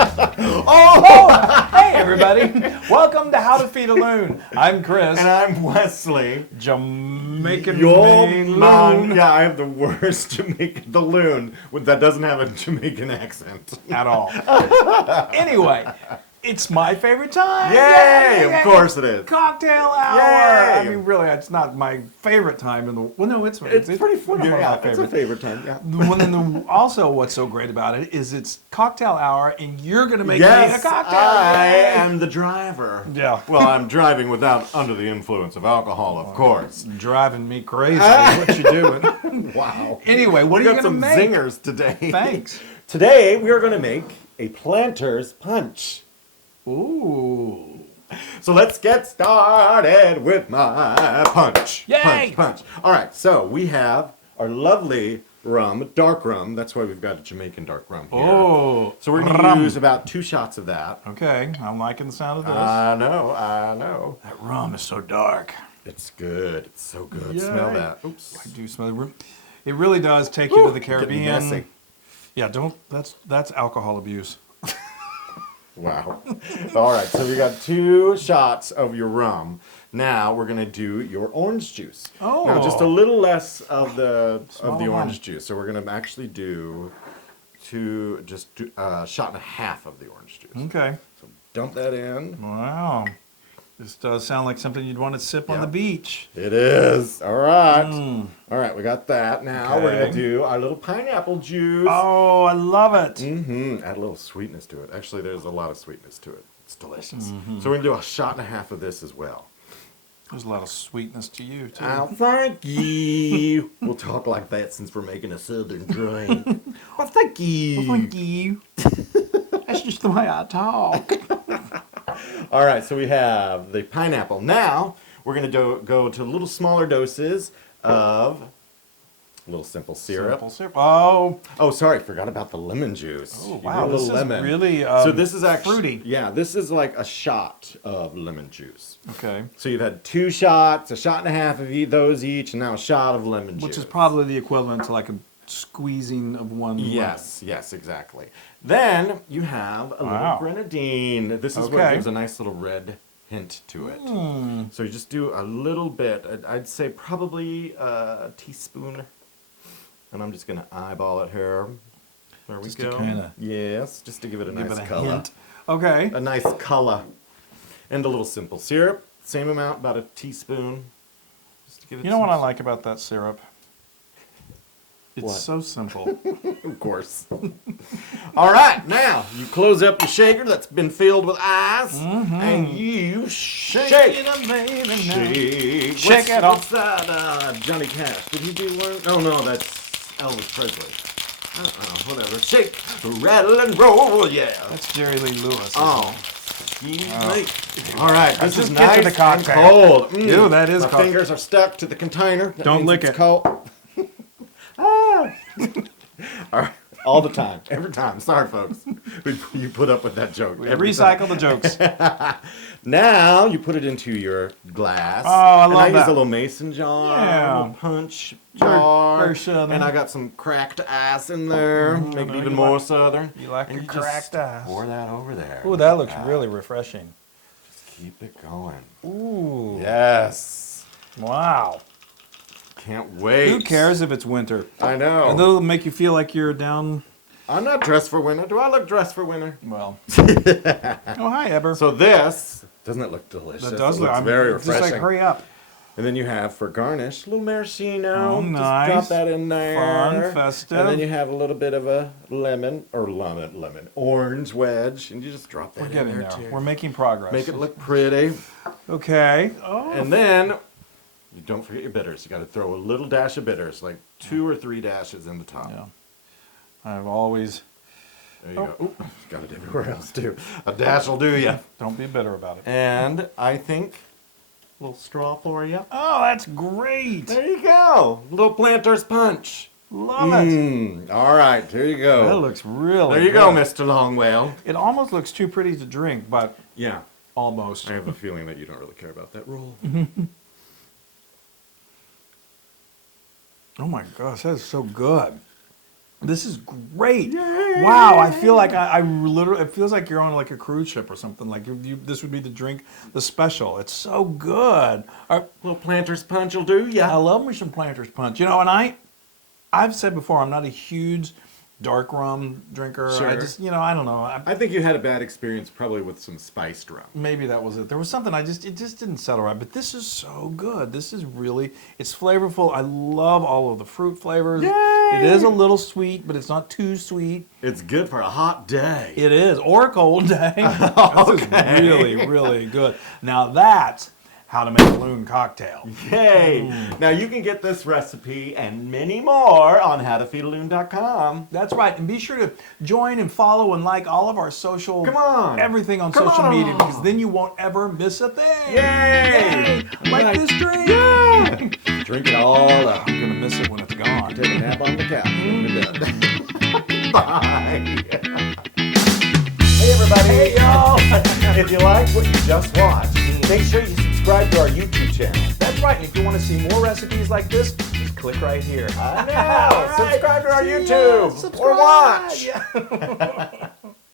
Oh! Hey, everybody. Welcome to How to Feed a Loon. I'm Chris. And I'm Wesley. Jamaican Your Loon. man, yeah, I have the worst Jamaican, the Loon, that doesn't have a Jamaican accent. At all. Anyway, it's my favorite time. Yay! Of course it is. Cocktail hour. Yay! I mean, really, it's not my favorite time in the. Well, no, it's It's pretty one fun. of Yeah, my it's a favorites. favorite time. Yeah. Also, what's so great about it is it's cocktail hour, and you're gonna make me a Yes, cocktail. I Yay! am the driver. Yeah. Well, I'm driving without under the influence of alcohol, of course. Driving me crazy. Is what you doing? Wow. Anyway, what We are you got gonna some make? zingers today. Thanks. Today we are going to make a Planter's punch. Ooh. So let's get started with my punch. Yay! Punch, punch. All right, so we have our lovely rum, dark rum. That's why we've got a Jamaican dark rum here. Oh. So we're going to rum. use about 2 shots of that. Okay, I'm liking the sound of this. I know. That rum is so dark. It's good. It's so good. Yay. Smell that. Oops. I do smell the rum. It really does take you to the Getting Caribbean. messy. Yeah, don't. That's alcohol abuse. Wow. All right, so we got 2 shots of your rum. Now we're gonna do your orange juice. Oh. Now just a little less of the Small orange one. juice. So we're gonna actually do shot and a half of the orange juice. Okay. So dump that in. Wow. This does sound like something you'd want to sip on Yeah. the beach. It is. All right. Mm. All right, we got that. Now we're Okay. gonna do our little pineapple juice. Oh, I love it. Mm-hmm. Add a little sweetness to it. Actually, there's a lot of sweetness to it. It's delicious. Mm-hmm. So we're gonna do a shot and a half of this as well. There's a lot of sweetness to you too. Oh, thank you. We'll talk like that since we're making a southern drink. Well, thank you. Well, thank you. That's just the way I talk. All right, so we have the pineapple. Now we're going to go to little smaller doses of a little simple syrup. Simple syrup. Oh, Oh, sorry, forgot about the lemon juice. oh You wow, need a this little is lemon. really So this is actually fruity. Yeah, this is like a shot of lemon juice. Okay. So you've had 2 shots, a shot and a half of those each, and now a shot of lemon juice. Which is probably the equivalent to like a squeezing of one. Yes, yes, exactly. Then you have a Wow. little grenadine. This is what Okay. gives a nice little red hint to it. Mm. So you just do a little bit. I'd say probably a teaspoon. And I'm just going to eyeball it here. There we Just to go. kinda Yes, just to give it a Give nice it a color. hint. Okay. A nice color. And a little simple syrup. Same amount, about a teaspoon. Just to give it You know what some- I like about that syrup? It's What? so simple. Of course. All right, now you close up your shaker that's been filled with ice, and you shake. it up, baby, now. Shake. Shake it What's that? Johnny Cash. Did he do one? Oh no, that's Elvis Presley. Whatever. Shake, rattle, and roll. Yeah. That's Jerry Lee Lewis. Oh. Excuse me. All right, this just is get to nice the cocktail. and cold. Ew, that is My cold. fingers are stuck to the container. That Don't means lick it's it. Cold. Ah. All right, all the time, every time. Sorry, folks. You put up with that joke. We every time. recycle the jokes. Now you put it into your glass. Oh, I and love I use that. a little mason jar, Yeah. a little punch jar, very southern. and I got some cracked ice in there, make it know even you more like- southern. you like and your just cracked ice. Pour that over there. Ooh, that looks Ah, really refreshing. Just keep it going. Ooh. Yes. Wow. Can't wait. Who cares if it's winter? I know. And they'll make you feel like you're down. I'm not dressed for winter. Do I look dressed for winter? Well. Oh, hi, Eber. So this, doesn't it look delicious? That does It look looks very just refreshing. like, hurry up. And then you have for garnish, a little maraschino. Oh, Just nice. drop that in there. Fun, festive. And then you have a little bit of a orange wedge, and you just drop that We're in getting there there. too. We're making progress. Make it look pretty. Okay. Oh. And then you don't forget your bitters. You got to throw a little dash of bitters, like 2 or 3 dashes in the top. Yeah. I've always. There you go. Oop, got it everywhere else too. A dash will do you. Don't be bitter about it. And I think a little straw for you. Oh, that's great. There you go. Little Planter's punch. Love it. All right, here you go. That looks really There you go, good. Mr. Longwell. It almost looks too pretty to drink, but Yeah, almost. I have a feeling that you don't really care about that rule. Oh my gosh, that is so good. This is great. Yay. Wow, I feel like I literally, it feels like you're on like a cruise ship or something. Like this would be the drink, the special. It's so good. A little Planter's Punch will do, I yeah. love me some Planters Punch. And I've said before, I'm not a huge dark rum drinker. Sure. I just, I don't know. I think you had a bad experience probably with some spiced rum. Maybe that was it. There was something it just didn't settle right. But this is so good. This is really, it's flavorful. I love all of the fruit flavors. Yay! It is a little sweet, but it's not too sweet. It's good for a hot day. It is, or a cold day. This is really, really good. Now that's how to make a Loon cocktail. Yay! Now you can get this recipe and many more on howtofeedaloon.com. That's right, and be sure to join and follow and like all of our social, Come on. everything on Come social on. media, because then you won't ever miss a thing. Yay! Like Right. this drink. Yeah! Drink it all up. I'm gonna miss it when it's gone. Take a nap on the couch when we're done. Bye. Hey everybody. Hey y'all. If you like what you just watched, make sure you subscribe to our YouTube channel. That's right, and if you want to see more recipes like this, just click right here. I know. All right. Subscribe to our See ya. YouTube. Subscribe. Or watch. Yeah.